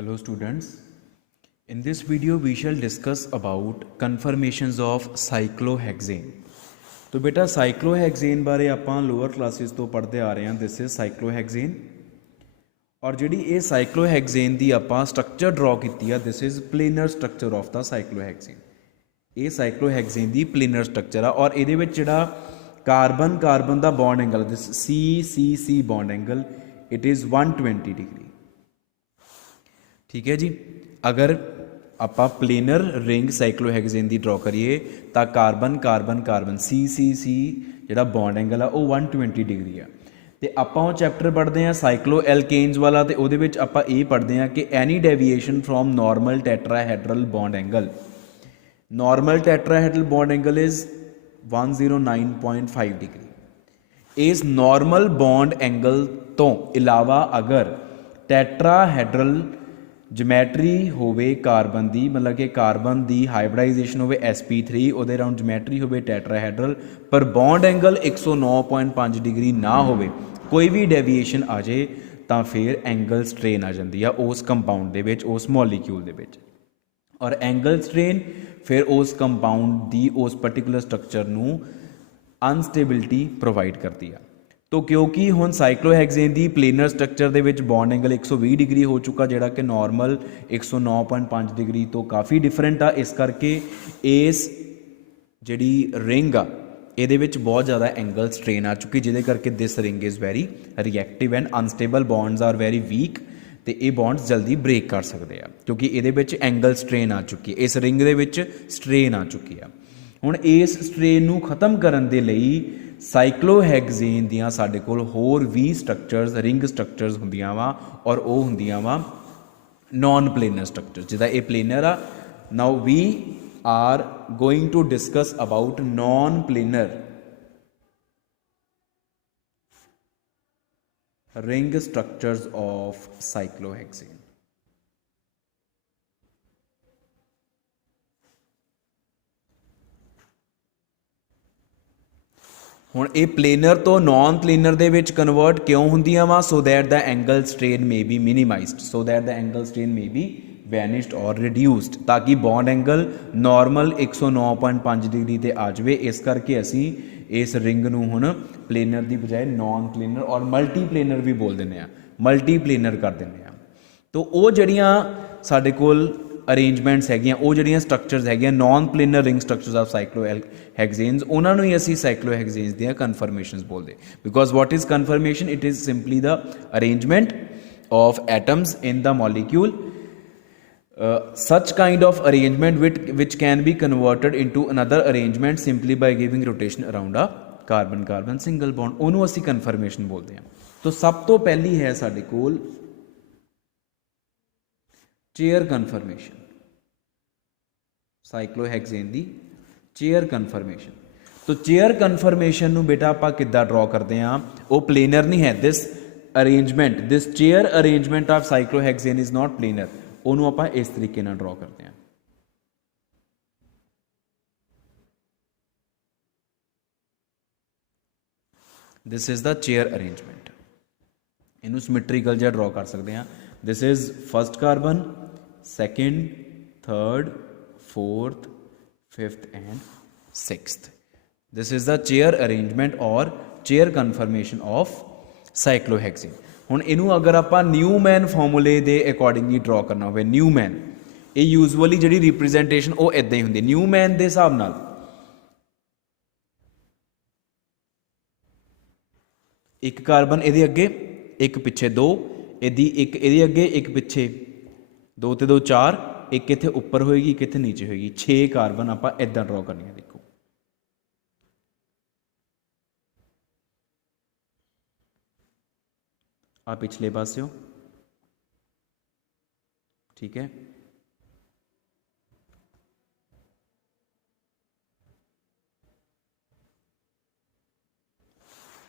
Hello students, in this video we shall discuss about conformations of cyclohexane. तो बेटा cyclohexane बारे ਆਪਾਂ lower classes ਤੋਂ ਪੜ੍ਹਦੇ ਆ ਰਹੇ ਹਾਂ। दिस इज cyclohexane और ਜਿਹੜੀ ਇਹ cyclohexane ਦੀ ਆਪਾਂ ਸਟਰਕਚਰ ਡਰਾ ਕੀਤੀ ਆ, this is planar structure of the cyclohexane। ਇਹ cyclohexane ਦੀ planar structure ਆ और ਇਹਦੇ ਵਿੱਚ ਜਿਹੜਾ carbon carbon the bond angle this CCC bond angle it is 120 degree. ठीक है जी, अगर ਆਪਾਂ प्लेनर रिंग साइक्लोहेक्सेन ਦੀ ਡਰਾ ਕਰੀਏ ਤਾਂ ਕਾਰਬਨ ਕਾਰਬਨ ਕਾਰਬਨ CCC ਜਿਹੜਾ ਬੌਂਡ ਐਂਗਲ ਆ ਉਹ 120 ਡਿਗਰੀ ਆ। ਤੇ ਆਪਾਂ ਉਹ ਚੈਪਟਰ ਪੜ੍ਹਦੇ ਆ ਸਾਈਕਲੋ ਐਲਕੇਨਸ ਵਾਲਾ, ਤੇ ਉਹਦੇ ਵਿੱਚ ਆਪਾਂ ਇਹ ਪੜ੍ਹਦੇ ਆ ਕਿ any deviation from normal tetrahedral bond angle, normal tetrahedral bond angle is 109.5 degree. इस नॉर्मल बॉन्ड एंगल तो इलावा अगर टैट्राहैड्रल जमैट्री होवे कार्बन दी, मतलब कि कार्बन दी हाइब्रिडाइजेशन होवे sp3 ਉਹਦੇ ਅਰਾਊਂਡ ਜਮੈਟਰੀ ਹੋਵੇ टैट्राहैड्रल, पर बॉन्ड एंगल 109.5 डिग्री ना होवे, कोई भी डेविएशन आ जाए ਤਾਂ फिर एंगल स्ट्रेन आ जाती है उस कंपाउंड ਦੇ ਵਿੱਚ, उस मॉलिक्यूल ਦੇ ਵਿੱਚ। और एंगल स्ट्रेन फिर उस कंपाउंड ਦੀ उस पर्टिकुलर स्ट्रक्चर ਨੂੰ अनस्टेबिलिटी प्रोवाइड करती है। तो क्योंकि हुण साइक्लोहेक्सेन दी प्लेनर स्ट्रक्चर दे विच बॉन्ड एंगल 120 डिग्री हो चुका, जिहड़ा कि नॉर्मल 109.5 डिग्री तो काफ़ी डिफरेंट आ। इस करके इस जिहड़ी रिंग आ ਇਹਦੇ ਵਿੱਚ बहुत ज़्यादा एंगल स्ट्रेन आ चुकी, जिहदे करके this ring is very reactive and unstable bonds are very weak, तो ये बॉन्ड्स जल्दी ब्रेक कर सकते हैं क्योंकि ਇਹਦੇ ਵਿੱਚ एंगल स्ट्रेन आ चुकी है, इस रिंग ਦੇ ਵਿੱਚ स्ट्रेन आ चुकी है। ਹੁਣ ਇਸ ਸਟ੍ਰੇਨ ਨੂੰ ਖਤਮ ਕਰਨ ਦੇ ਲਈ ਸਾਈਕਲੋਹੈਕਸੇਨ ਦੀਆਂ ਸਾਡੇ ਕੋਲ ਹੋਰ ਵੀ ਸਟਰਕਚਰਸ ਰਿੰਗ ਸਟਰਕਚਰਸ ਹੁੰਦੀਆਂ ਵਾ, ਔਰ ਉਹ ਹੁੰਦੀਆਂ ਵਾ ਨॉन ਪਲੇਨਰ ਸਟਰਕਚਰ, ਜਿਹਦਾ ਇਹ ਪਲੇਨਰ ਆ। Now we are going to discuss about non planar ring structures of cyclohexane. ਹੁਣ ਇਹ ਪਲੇਨਰ ਤੋਂ ਨॉन ਪਲੇਨਰ ਦੇ ਵਿੱਚ ਕਨਵਰਟ ਕਿਉਂ ਹੁੰਦੀਆਂ ਵਾ? So that the angle strain may be minimized, so that the angle strain may be vanished or reduced, ਤਾਂ ਕਿ ਬੌਂਡ ਐਂਗਲ ਨॉर्मल 109.5 डिग्री ਤੇ ਆ ਜਾਵੇ। ਇਸ ਕਰਕੇ ਅਸੀਂ ਇਸ ਰਿੰਗ ਨੂੰ ਹੁਣ ਪਲੇਨਰ ਦੀ ਬਜਾਏ ਨॉन ਪਲੇਨਰ ਔਰ ਮਲਟੀ ਪਲੇਨਰ ਵੀ ਬੋਲ ਦਿੰਦੇ ਆ, ਮਲਟੀ ਪਲੇਨਰ ਕਰ ਦਿੰਦੇ ਆ। तो ਉਹ ਜਿਹੜੀਆਂ ਸਾਡੇ ਕੋਲ ਅਰੇਂਜਮੈਂਟਸ ਹੈਗੀਆਂ, ਉਹ ਜਿਹੜੀਆਂ ਸਟਰਕਚਰਸ ਹੈਗੀਆਂ ਨॉन ਪਲੇਨਰ ਰਿੰਗ ਸਟਰਕਚਰਸ ਆਫ ਸਾਈਕਲੋਹੈਕਸੇਨਸ, ਉਹਨਾਂ ਨੂੰ ਹੀ ਅਸੀਂ ਸਾਈਕਲੋਹੈਕਸੇਨਸ ਦੀਆਂ ਕਨਫਰਮੇਸ਼ਨਸ ਬੋਲਦੇ। Because what is confirmation? It is simply the arrangement of atoms in the molecule, such kind of arrangement which can be converted into another arrangement simply by giving rotation around a carbon carbon single bond, ਉਹਨੂੰ ਅਸੀਂ confirmation ਬੋਲਦੇ ਹਾਂ। तो ਸਭ ਤੋਂ ਪਹਿਲੀ ਹੈ ਸਾਡੇ ਕੋਲ ਚੇਅਰ ਕਨਫਰਮੇਸ਼ਨ, ਸਾਈਕਲੋਹੈਕਸੇਨ ਦੀ ਚੇਅਰ ਕਨਫਰਮੇਸ਼ਨ। तो ਚੇਅਰ ਕਨਫਰਮੇਸ਼ਨ ਨੂੰ ਬੇਟਾ ਆਪਾਂ ਕਿੱਦਾਂ ਡਰਾ ਕਰਦੇ ਹਾਂ? ਉਹ ਪਲੇਨਰ ਨਹੀਂ ਹੈ। This arrangement, this chair arrangement of cyclohexane is not planar, ਉਹਨੂੰ ਆਪਾਂ ਇਸ ਤਰੀਕੇ ਨਾਲ ਡਰਾ ਕਰਦੇ ਹਾਂ। This is the chair arrangement, ਇਹਨੂੰ ਸਿਮੈਟ੍ਰੀਕਲ ਜਿਹਾ ਡਰਾ ਕਰ ਸਕਦੇ ਹਾਂ। This is first carbon, second, third, fourth, fifth and sixth. This is the chair arrangement और चेयर कन्फर्मेशन ऑफ साइक्लोहेक्सेन। हुण इनू अगर आपां न्यूमैन फॉर्मूले दे अकॉर्डिंगली ड्रॉ करना होवे, न्यूमैन ये यूजअली जिहड़ी रिप्रजेंटेशन वो इदां ही हुंदी न्यूमैन दे हिसाब नाल। एक कार्बन इहदे अगे, एक पिछे दो, इहदी एक इहदे अगे, एक पिछे, दो ते दो चार, एक इत्थे उपर होएगी, एक इत्थे नीचे होएगी, 6 कार्बन आपां इदां ड्रॉ करनी है। देखो आ पिछले पासे, ठीक है।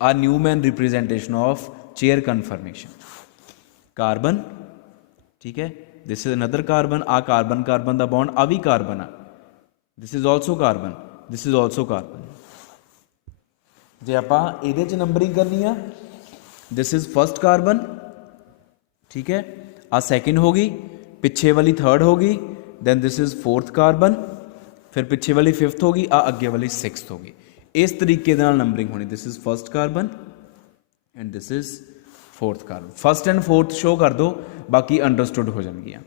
आ Newman representation of chair conformation, carbon, ठीक है। दिस इज अनदर कार्बन, आ कार्बन कार्बन का बॉन्ड, आ भी कार्बन आ, this is also carbon, this is also carbon. जे आप ये नंबरिंग करनी आ, दिस इज फर्स्ट कार्बन, ठीक है, आ सैकेंड हो गई, पिछे वाली थर्ड होगी, then this is fourth carbon, फिर पिछे वाली फिफ्थ होगी, अगे वाली सिक्स्थ होगी। इस तरीके दे नाल नंबरिंग होनी। This is first carbon and this is fourth carbon. First and fourth show कर दो, बाकी अंडरस्टूड हो जाएगियाँ।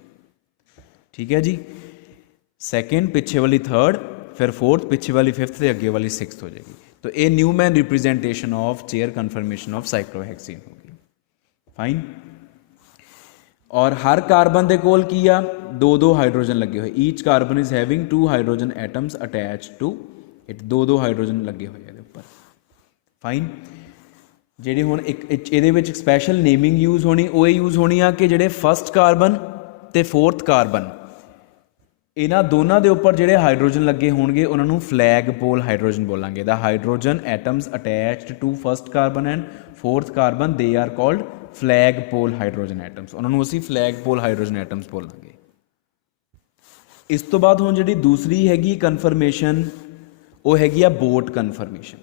ठीक है जी। सैकेंड पिछे वाली थर्ड, फिर फोर्थ, पिछे वाली फिफ्थ ते अगे वाली सिक्स्थ हो जाएगी। तो ये Newman representation of chair conformation of cyclohexane होगी। फाइन। और हर कार्बन के कोल की आ, दो दो हाइड्रोजन लगे हुए। Each carbon is having 2 hydrogen atoms attach to it. दो दो हाइड्रोजन लगे हुए ये उपर। फाइन। ਜਿਹੜੀ ਹੁਣ ਇਹਦੇ ਵਿੱਚ ਸਪੈਸ਼ਲ ਨੇਮਿੰਗ ਯੂਜ਼ ਹੋਣੀ, ਉਹ ਇਹ ਯੂਜ਼ ਹੋਣੀ ਆ ਕਿ ਜਿਹੜੇ ਫਸਟ ਕਾਰਬਨ ਤੇ ਫੋਰਥ ਕਾਰਬਨ, ਇਹਨਾਂ ਦੋਨਾਂ ਦੇ ਉੱਪਰ ਜਿਹੜੇ ਹਾਈਡਰੋਜਨ ਲੱਗੇ ਹੋਣਗੇ ਉਹਨਾਂ ਨੂੰ ਫਲੈਗ ਪੋਲ ਹਾਈਡਰੋਜਨ ਬੋਲਾਂਗੇ। The hydrogen atoms attached to first carbon and fourth carbon they are called flag pole hydrogen atoms. ਉਹਨਾਂ ਨੂੰ ਅਸੀਂ ਫਲੈਗ ਪੋਲ ਹਾਈਡਰੋਜਨ ਐਟਮਸ ਬੋਲਾਂਗੇ। ਇਸ ਤੋਂ ਬਾਅਦ ਹੁਣ ਜਿਹੜੀ ਦੂਸਰੀ ਹੈਗੀ ਕਨਫਰਮੇਸ਼ਨ, ਉਹ ਹੈਗੀ ਆ boat confirmation.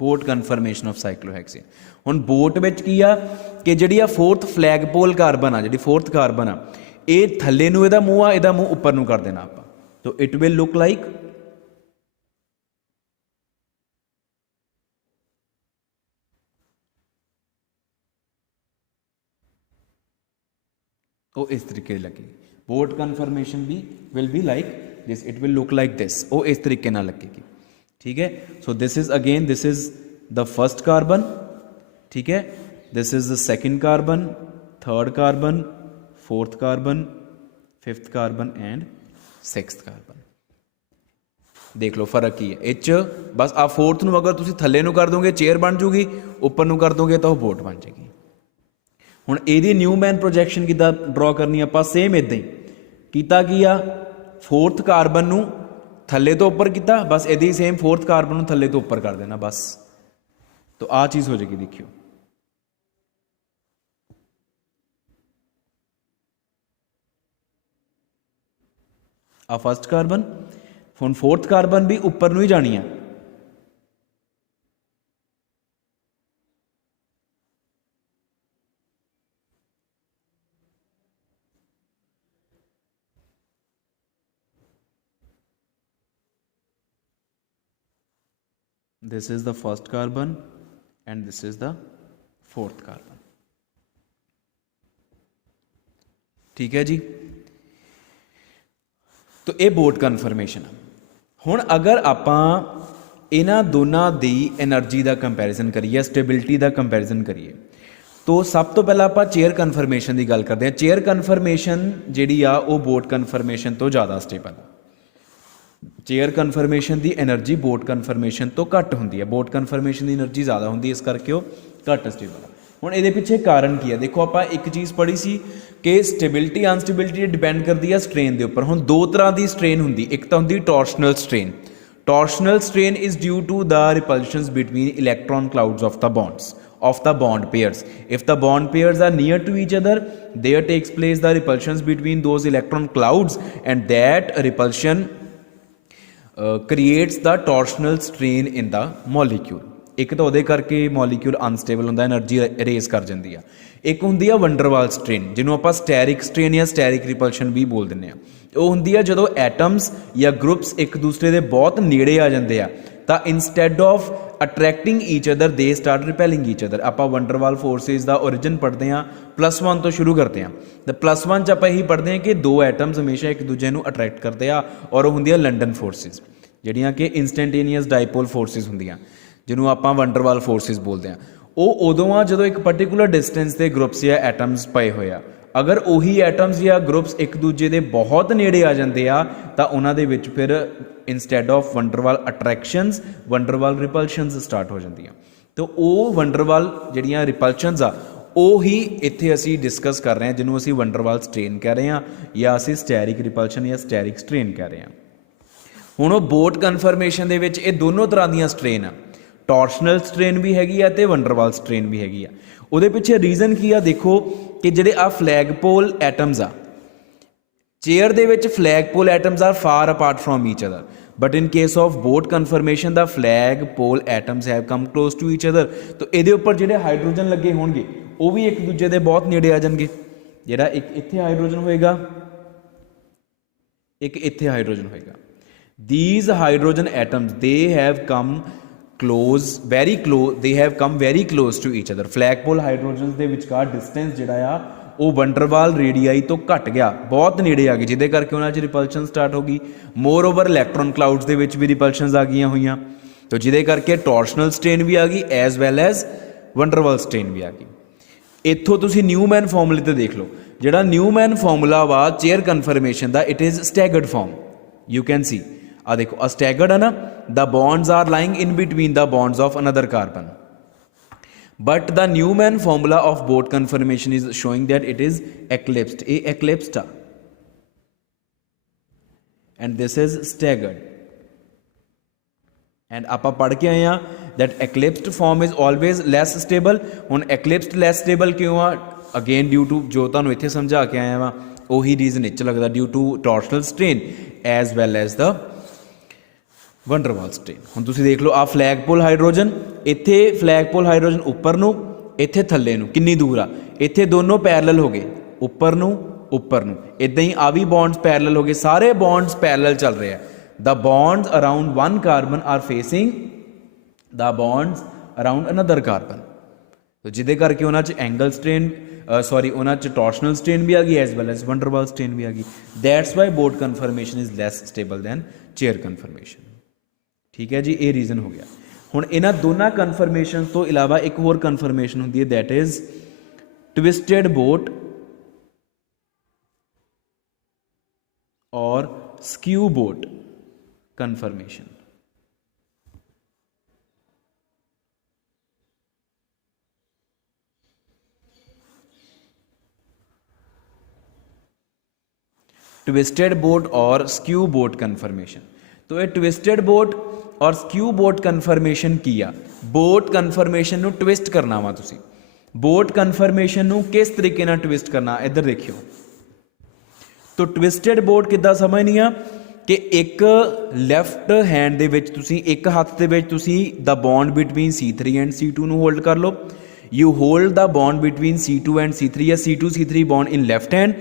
Boat conformation of cyclohexene. हुण बोट विच की आ कि जिहड़ी आ फोर्थ फ्लैग पोल कार्बन आ, जिहड़ी फोर्थ कार्बन आ, ये थल्ले नूं इहदा मूँह आ, इहदा मूँह उपर नूं कर देना आपां। तो इट विल लुक लाइक वो इस तरीके लगेगी। बोट कन्फर्मेशन भी will be like this, it will look like this, वो इस तरीके नाल लगेगी। ठीक है। सो this is again, this is the first carbon. ठीक है। This is the second carbon, third carbon, fourth carbon, fifth carbon and sixth carbon. देख लो फर्क की है इच। बस आ फोर्थ नूं अगर तुसीं थल्ले नूं कर दोगे चेयर बन जूगी, उपर नूं कर दोगे तो बोट बन जाएगी। हुण इहदी न्यूमैन प्रोजैक्शन किद्दां ड्रॉ करनी आपां, सेम इदां ही कीता की आ, फोर्थ कार्बन नूं थल्ले तो उपर किया, बस इहदी सेम फोर्थ कार्बन थल्ले तो उपर कर देना बस। तो आ चीज़ हो जाएगी। देखियो आ फर्स्ट कार्बन, हुण फोर्थ कार्बन भी उपर नूं ही जानी है। This is the first carbon and this is the fourth carbon। ठीक है जी। तो ये बोट कन्फर्मेशन है। हुण अगर आपां इन्हां दोनां दी एनर्जी का कंपैरिजन करिए, स्टेबिलिटी का कंपैरिजन करिए, तो सब तो पहला आपां चेयर कन्फर्मेशन की गल करते हैं। चेयर कन्फर्मेशन जिहड़ी आ वो बोट कन्फर्मेशन तो ज़्यादा स्टेबल है। चेयर कन्फर्मेशन की एनर्जी बोट कन्फर्मेशन तो घट होंदी है। बोट कन्फर्मेशन की एनर्जी ज़्यादा होंदी, इस करके वो घट स्टेबल है। हुण इहदे पिछे कारण की है, देखो आपां एक चीज़ पढ़ी सी कि स्टेबिलिटी अनस्टेबिलिटी डिपेंड करती है स्ट्रेन के उपर। हुण दो तरह की स्ट्रेन होंदी, एक तो होंदी torsional strain. Torsional strain is due to the repulsions between electron clouds of the bonds of the bond pairs. If the bond pairs are near to each other, there takes place the repulsions between those electron clouds, and that repulsion creates the torsional strain in the molecule। एक तो ਉਹਦੇ ਕਰਕੇ molecule unstable ਹੁੰਦਾ, energy raise ਕਰ ਜਾਂਦੀ ਆ। ਇੱਕ ਹੁੰਦੀ ਆ ਵੰਡਰਵਾਲ ਸਟ੍ਰੇਨ, ਜਿਹਨੂੰ ਆਪਾਂ ਸਟੈਰਿਕ ਸਟ੍ਰੇਨ ਜਾਂ ਸਟੈਰਿਕ ਰਿਪਲਸ਼ਨ ਵੀ ਬੋਲ ਦਿੰਦੇ ਆ। ਉਹ ਹੁੰਦੀ ਆ ਜਦੋਂ ਐਟਮਸ ਜਾਂ ਗਰੁੱਪਸ ਇੱਕ ਦੂਸਰੇ ਦੇ ਬਹੁਤ ਨੇੜੇ ਆ ਜਾਂਦੇ ਆ, ਤਾਂ ਇਨਸਟੈਡ ਆਫ ਅਟਰੈਕਟਿੰਗ ਈਚ ਅਦਰ ਦੇ ਸਟਾਰਟ ਰਿਪੈਲਿੰਗ ਈਚ ਅਦਰ। ਆਪਾਂ ਵੰਡਰਵਾਲ ਫੋਰਸਿਸ ਦਾ ओरिजिन ਪੜ੍ਹਦੇ ਹਾਂ +1 ਤੋਂ ਸ਼ੁਰੂ ਕਰਦੇ ਹਾਂ। ਤਾਂ +1 'ਚ ਆਪਾਂ ਇਹੀ ਪੜ੍ਹਦੇ ਹਾਂ ਕਿ ਦੋ ਐਟਮਸ ਹਮੇਸ਼ਾ ਇੱਕ ਦੂਜੇ ਨੂੰ ਅਟਰੈਕਟ ਕਰਦੇ ਆ, ਔਰ ਉਹ ਹੁੰਦੀਆਂ ਲੰਡਨ ਫੋਰਸਿਸ, ਜਿਹੜੀਆਂ ਕਿ ਇੰਸਟੈਂਟੇਨੀਅਸ ਡਾਈਪੋਲ ਫੋਰਸਿਸ ਹੁੰਦੀਆਂ, ਜਿਹਨੂੰ ਆਪਾਂ ਵੰਡਰਵਾਲ ਫੋਰਸਿਸ ਬੋਲਦੇ ਹਾਂ। ਉਹ ਉਦੋਂ ਆ ਜਦੋਂ ਇੱਕ ਪਰਟੀਕੂਲਰ ਡਿਸਟੈਂਸ 'ਤੇ ਗਰੁੱਪਸ ਜਾਂ ਐਟਮਸ ਪਏ ਹੋਏ ਆ। ਅਗਰ ਉਹੀ ਐਟਮਸ ਜਾਂ ਗਰੁੱਪਸ ਇੱਕ ਦੂਜੇ ਦੇ ਬਹੁਤ ਨੇੜੇ ਆ ਜਾਂਦੇ ਆ, ਤਾਂ ਉਹਨਾਂ ਦੇ ਵਿੱਚ ਫਿਰ ਇੰਸਟੈਡ ਆਫ ਵੰਡਰਵਾਲ ਅਟਰੈਕਸ਼ਨਸ ਵੰਡਰਵਾਲ ਰਿਪਲਸ਼ਨਸ ਸਟਾਰਟ ਹੋ ਜਾਂਦੀਆਂ। ਤਾਂ ਉਹ ਵੰਡਰਵਾਲ ਜਿਹੜੀਆਂ ਰਿਪਲਸ਼ਨਸ ਆ ਉਹ ਹੀ ਇੱਥੇ ਅਸੀਂ ਡਿਸਕਸ ਕਰ ਰਹੇ ਹਾਂ, ਜਿਹਨੂੰ ਅਸੀਂ ਵੰਡਰਵਾਲ ਸਟ੍ਰੇਨ ਕਹਿ ਰਹੇ ਹਾਂ, ਜਾਂ ਅਸੀਂ ਸਟੈਰਿਕ ਰਿਪਲਸ਼ਨ ਜਾਂ ਸਟੈਰਿਕ ਸਟ੍ਰੇਨ ਕਹਿ ਰਹੇ ਹਾਂ। ਹੁਣ ਉਹ ਬੋਟ ਕਨਫਰਮੇਸ਼ਨ ਦੇ ਵਿੱਚ ਇਹ ਦੋਨੋਂ ਤਰ੍ਹਾਂ ਦੀਆਂ ਸਟ੍ਰੇਨ ਆ, ਟੋਰਸ਼ਨਲ ਸਟ੍ਰੇਨ ਵੀ ਹੈਗੀ ਆ ਅਤੇ ਵੰਡਰਵਾਲ ਸਟ੍ਰੇਨ ਵੀ ਹੈਗੀ ਆ। ਉਹਦੇ ਪਿੱਛੇ ਰੀਜ਼ਨ ਕੀ ਆ, ਦੇਖੋ ਕਿ ਜਿਹੜੇ ਆ ਫਲੈਗਪੋਲ ਐਟਮਸ ਆ, ਚੇਅਰ ਦੇ ਵਿੱਚ flagpole atoms are far apart from each other. But in case of boat conformation the flag pole atoms have come close to each other. तो ये उपर जो हाइड्रोजन लगे होंगे वो भी एक दूजे के बहुत नेड़े आ जाएंगे। जोड़ा एक इत्थे हाइड्रोजन होएगा, एक इत्थे हाइड्रोजन होएगा। These hydrogen atoms they have come close very close, they have come very close to each other. Flagpole hydrogen के विचकार डिस्टेंस जोड़ा आ वो वंडरवाल रेडियाई तो घट गया, बहुत नेड़े आ गए, जिदे करके उन्होंने रिपल्शन स्टार्ट हो गई। मोर ओवर इलैक्ट्रॉन क्लाउड्स के भी रिपल्शनस आ गई हुई, तो जिदे करके टॉर्शनल स्ट्रेन भी आ गई as well as van der Waals strain भी आ गई। इत्थों तुसीं न्यूमैन फॉर्मूले तो देख लो, जिहड़ा न्यूमैन फॉर्मूला वा चेयर कन्फर्मेशन का it is staggered form. You can see आ देखो आ स्टैगर्ड है ना, the bonds are lying in between the bonds of another carbon, but the Newman formula of boat conformation is showing that it is eclipsed, a eclipsed आ and this is staggered. And आप पढ़ के आए हैं that eclipsed form is always less stable. हुण eclipsed lace stable क्यों आ? Again due to जो तुहानूं इत्थे समझा के आया वा उही रीजन इच लगता, due to torsional strain as well as the van der Waals strain. हुण तुसीं देख लो आ फ्लैगपोल हाइड्रोजन, इत्थे फ्लैगपोल हाइड्रोजन उपर नूं, इत्थे थल्ले नूं, कितनी दूर आ? इत्थे दोनों पैरलल हो गए, उपर नूं उपर नूं। इदां ही आ भी बॉन्ड्स पैरलल हो गए, सारे बॉन्ड्स पैरलल चल रहे हैं। The bonds around one carbon are facing the bonds around another carbon. तो जिदे करके उन्होंने एंगल स्ट्रेन सॉरी उन्होंने टॉर्शनल स्ट्रेन भी आ गई as well as van der Waals strain भी आ गई। That's why boat conformation is less stable than chair conformation. ठीक है जी, ये रीजन हो गया। हुण इन्हां दोनों कन्फर्मेशन तो इलावा एक होर कन्फर्मेशन होंदी है दैट इज ट्विस्टेड बोट और skew boat conformation. Twisted boat और स्क्यू बोट कन्फर्मेशन। तो ये ट्विस्टेड बोट और स्क्यू बोट कन्फर्मेशन किया, बोट कन्फर्मेशन नू ट्विस्ट करना वा तुसी। बोट कन्फर्मेशन नू किस तरीके नाल ट्विस्ट करना, इधर देखियो। तो ट्विस्टेड बोट किद्दां समझनी आ कि एक लैफ्ट हैंड दे विच तुसी एक हत्थ दे विच तुसी the bond between C3 and C2 नू होल्ड कर लो। You hold the bond between C2 and C3 या C2 C3 bond in left hand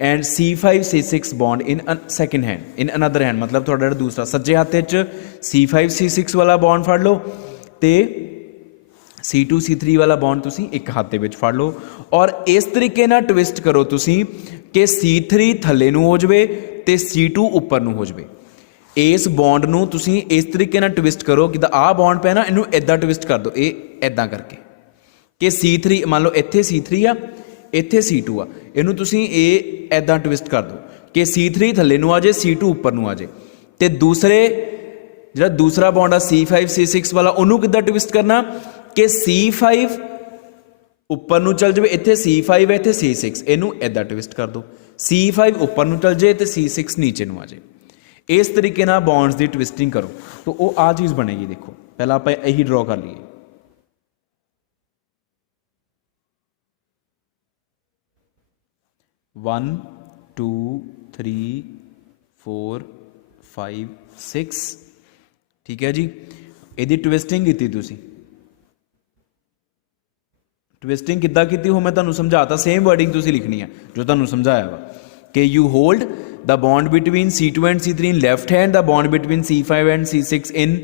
and C5 C6 bond in second hand, in another hand मतलब थोड़ा दूसरा सज्जे हत्थ च C5 C6 वाला बॉन्ड फड़ लो तो C2 C3 वाला बॉन्ड तुसी एक हाथ दे विच फड़ लो और इस तरीके ना ट्विस्ट करो तुसी कि C3 थल्ले नूं हो जाए तो C2 उपर नूं हो जाए। इस बॉन्ड नूं तुसी इस तरीके ना ट्विस्ट करो कि आ बॉन्ड पे ना इनू इदां ट्विस्ट कर दो, ये इदां करके कि C3 मान लो इत्थे C3 आ इत्थे C2 आ, इनू तुसी ये इदां ट्विस्ट कर दो कि C3 थल्ले नूं आ जाए C2 उपर नूं आ जाए। तो दूसरे जो दूसरा बॉन्ड आ C5 C6 वाला उन्होंने किद्दां ट्विस्ट करना कि C5 उपर नूं चल जाए, इत्थे C5 है इत्थे C6, इनू इदां ट्विस्ट कर दो। C5 उपर नूं चल जाए तो C6 नीचे नूं आ जाए। इस तरीके नाल बॉन्ड्स की ट्विस्टिंग करो तो वो आ चीज़ बनेगी। देखो पहला आप यही ड्रॉ कर लीए, 1 2 3 4 5 6 ठीक है जी। यदि ट्विस्टिंग की तुसी ट्विस्टिंग किद्दां कीती हो मैं तुहानूं समझाता, सेम वर्डिंग तुसी लिखनी है जो तुहानूं समझाया वा कि you hold the bond between C2 and C3 in left hand, the bond between C5 and C6 in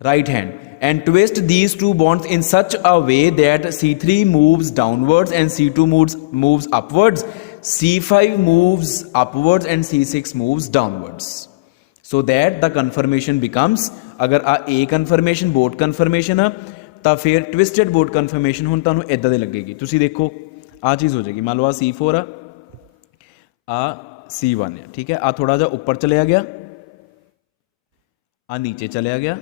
right hand and twist these two bonds in such a way that C3 moves downwards and C2 moves upwards, C5 moves upwards and C6 moves downwards, so that the conformation becomes, अगर आ A conformation boat conformation आ तो फिर twisted boat conformation हुण तुहानूं इदां दे लगेगी। तुसीं देखो आ चीज़ हो जाएगी, मान लो आ C4 आ C1 है, ठीक है। आ थोड़ा जा ऊपर चलिया गया, आ नीचे चलिया गया,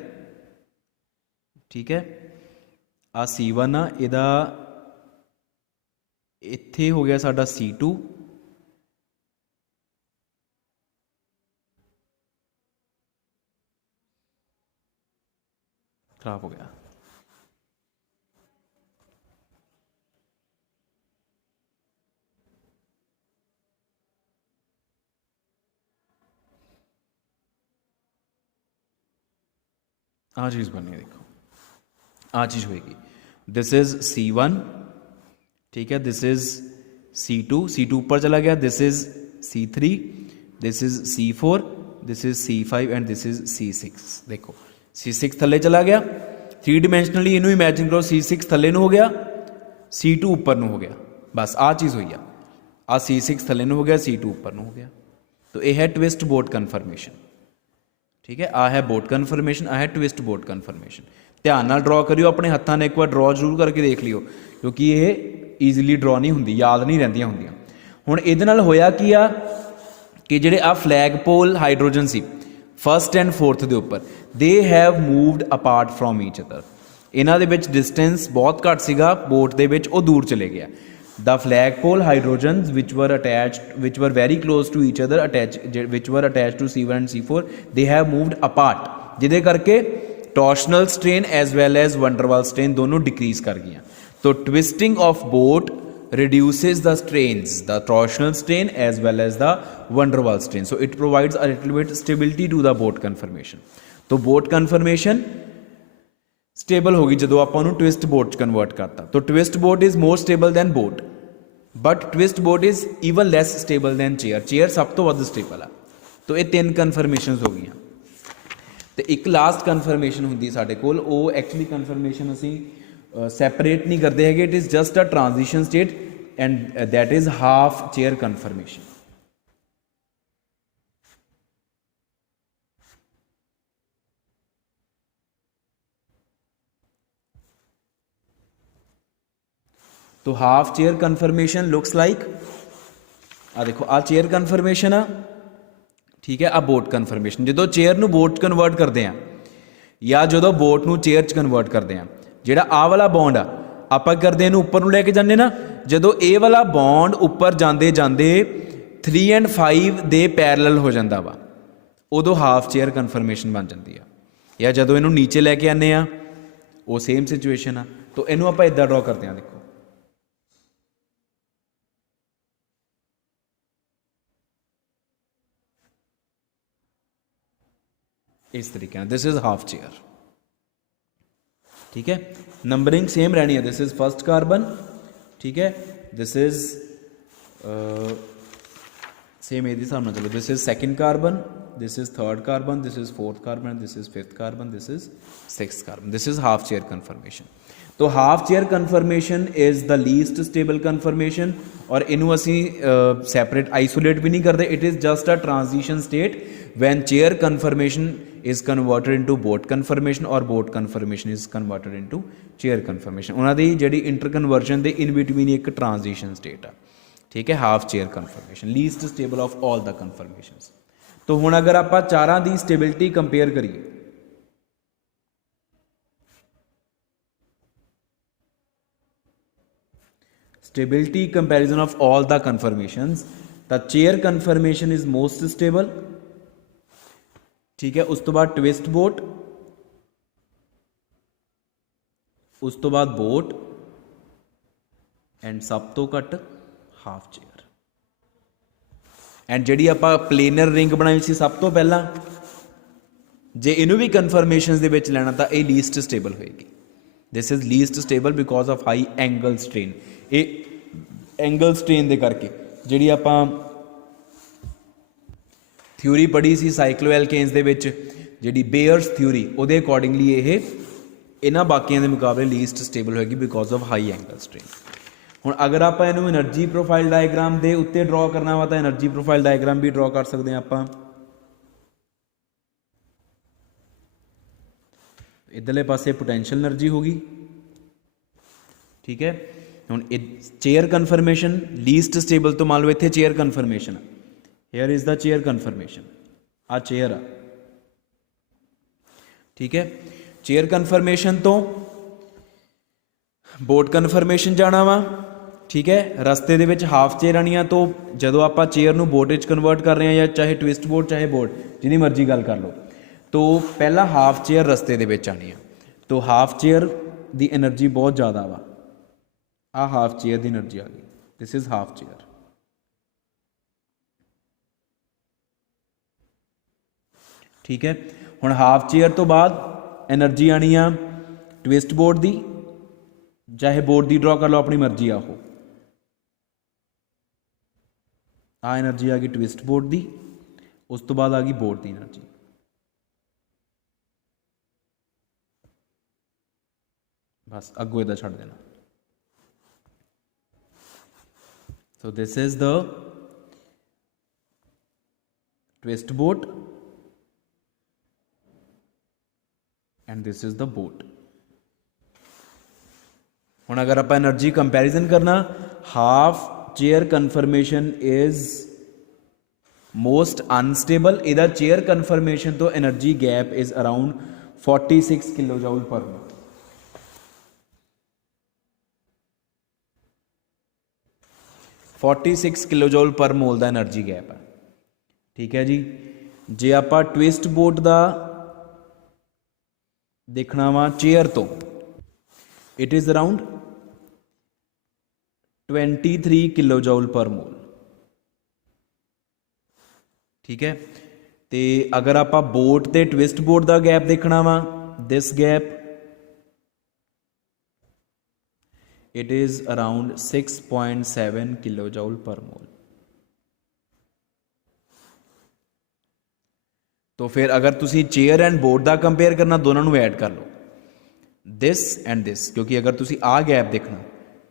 ठीक है। आ C1 आ इहदा इत्थे हो गया साडा C2, खराब हो गया। आ चीज़ बननी है, देखो आ चीज़ होएगी, दिस इज C1, ठीक है, दिस इज C2 ऊपर चला गया, this is C3, this is C4, this is C5 and this is C6। देखो C6 थले चला गया, 3 डिमेंशनली इनू इमैजिन करो, C6 थले हो गया, C2 ऊपर हो गया, बस आ चीज़ हुई आ C6 थले हो गया, C2 ऊपर हो गया। तो यह है ट्विस्ट बोट कन्फर्मेशन, ठीक है, आ है बोट कन्फर्मेशन, आ है ट्विस्ट बोट कन्फर्मेशन। ध्यान नाल ड्रॉ करियो, अपने हत्थां ने एक बार ड्रॉ जरूर करके देख लियो, क्योंकि ये ईजीली ड्रॉ नहीं होंदी, याद नहीं रहिंदियां होंदियां। हुण इहदे नाल होया की आ कि जिहड़े आ flag pole hydrogen C first and fourth दे उपर, they have moved apart from each other. इन्हां दे विच डिस्टेंस बहुत घट सीगा, बोट दे विच वो दूर चले गया। The flagpole hydrogens which were very close to each other, which were attached to C1 and C4, they have moved apart, जिदे करके torsional strain as well as van der Waals strain दोनों decrease कर गया। तो twisting of boat reduces the strains, the torsional strain as well as the van der Waals strain, so it provides a little bit stability to the boat conformation। तो boat conformation stable होगी जो आप twist boat च convert करता। तो twist boat is more stable than boat, but twist boat is even less stable than chair, chair सब तो वध स्टेबल आ। तो ये 3 कन्फर्मेशन हो गई। तो एक लास्ट कन्फर्मेशन होंगी साडे कोल, वो एक्चुअली कन्फर्मेशन असी सैपरेट नहीं करते हैं, it is just a transition state and that is half chair conformation. तो half chair conformation looks like आ देखो, आ चेयर कन्फर्मेशन आ, ठीक है, आ बोट कन्फर्मेशन। जो चेयर नू बोट कन्वर्ट करते हैं या जो बोट नू चेयर च कन्वर्ट करते हैं, जिहड़ा आ वाला बॉन्ड आप करते हैं उपर नू लैके जाते ना, जो ये वाला बॉन्ड उपर जाते जाते 3 and 5 दे पैरल हो जाता वा, उदों हाफ चेयर कन्फर्मेशन बन जाती है। या जो इनू नीचे लैके आने वो सेम सिचुएशन आ। तो इनू आप इदा ड्रॉ करते हैं, देखो इस तरीके, दिस इज हाफ चेयर, ठीक है। नंबरिंग सेम रहनी है, दिस इज फर्स्ट कार्बन, ठीक है, दिस इज सेम ये हिसाब चलो, this is second carbon, this is third carbon, this is fourth carbon, this is fifth carbon, this is sixth carbon, this is half chair conformation. तो half chair conformation is the least stable conformation, और इनू असी separate isolate भी नहीं करते, it is just a transition state when chair conformation is converted into boat conformation or boat conformation is converted into chair conformation। उन्होंने जी interconversion के in between एक transition state आ, ठीक है, half chair conformation, least stable of all the conformations. तो हुण अगर आप चारां दी स्टेबिलिटी कंपेयर करिए, stability comparison of all the conformations, the chair conformation is most stable, ठीक है, उस तो बाद ट्विस्ट बोट, उस तो बाद बोट एंड सब तो घट हाफ चेयर। एंड जी आप प्लेनर रिंग बनाई सी सब तो पहला, जे इनू भी कन्फर्मेशन दे विच लेना तो ये लीस्ट स्टेबल होएगी। This is least stable because of high angle strain. ये एंगल स्ट्रेन दे करके जी आप थ्योरी पढ़ी सी साइक्लो एल्केन्स दे विच, जी बेयर्स थ्योरी, उहदे अकॉर्डिंगली ये इन्हां बाकियां दे मुकाबले लीस्ट स्टेबल होएगी because of high angle strain. हुण अगर आप इनू एनर्जी प्रोफाइल डायग्राम दे उत्ते ड्रॉ करना वा तो एनर्जी प्रोफाइल डायग्राम भी ड्रॉ कर सकते हैं आप। इधरले पासे पोटेंशियल एनर्जी होगी, ठीक है। हुण चेयर कन्फर्मेशन लीस्ट स्टेबल, तो मान लो इत्थे chair conformation, here is the chair conformation, आ चेयर आ, ठीक है। चेयर कन्फर्मेशन तो बोट कन्फर्मेशन जाना वा, ठीक है, रस्ते दे विच हाफ चेयर आनी, तो जो आप चेयर नू बोट विच कन्वर्ट कर रहे हैं, या चाहे ट्विस्ट बोट चाहे बोट जिहदी मर्जी गल कर लो, तो पहला हाफ चेयर रस्ते दे विच आनी है, तो हाफ चेयर दी एनर्जी बहुत ज़्यादा वा, आ हाफ चेयर दी एनर्जी आ गई, दिस इज हाफ चेयर, ठीक है। हुण हाफ चेयर तो बाद एनर्जी आनी आ ट्विस्ट बोर्ड की, चाहे बोर्ड की ड्रॉ कर लो अपनी मर्जी आ। एनर्जी आ गई ट्विस्ट बोर्ड की, उस तो बाद आ गई बोर्ड की एनर्जी। बस अगों इदा छड़ देना। So this is the twist boat and this is the boat. हुण अगर आप एनर्जी कंपैरिजन करना, half chair conformation is most unstable. इहदा चेयर कन्फर्मेशन तो energy gap is around 46 kilo joule per mole. 46 kilo joule per मोल का energy gap है। ठीक है जी। जे आप ट्विस्ट बोट का देखना वा चेयर तो, it is around 23 kilo joule per mole. ठीक है। तो अगर आप बोट ते ट्विस्ट बोट का गैप देखना वा, this gap it is around 6.7 kilo joule per mole. तो फिर अगर तुसी चेयर एंड बोट का कंपेयर करना, दोनों को ऐड कर लो, दिस एंड दिस, क्योंकि अगर तुसी आ गैप देखना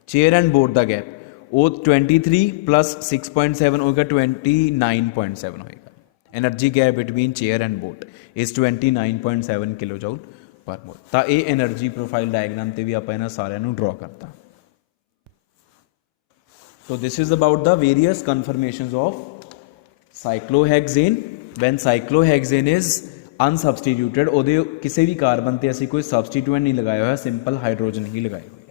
चेयर एंड बोट का गैप, वो 23 प्लस 6.7 होगा 29.7 होगा। Energy gap between chair and boat is 29.7 kilo joule per mole. तो ये एनर्जी प्रोफाइल डायग्राम से भी आप इन्होंने सारे ड्रॉ करता। So this is about the various conformations of cyclohexane when cyclohexane is unsubstituted। ਉਹਦੇ ਕਿਸੇ भी कार्बन ਤੇ ਅਸੀਂ कोई substituent नहीं लगाया हुआ, सिंपल हाइड्रोजन ही लगाए हुए।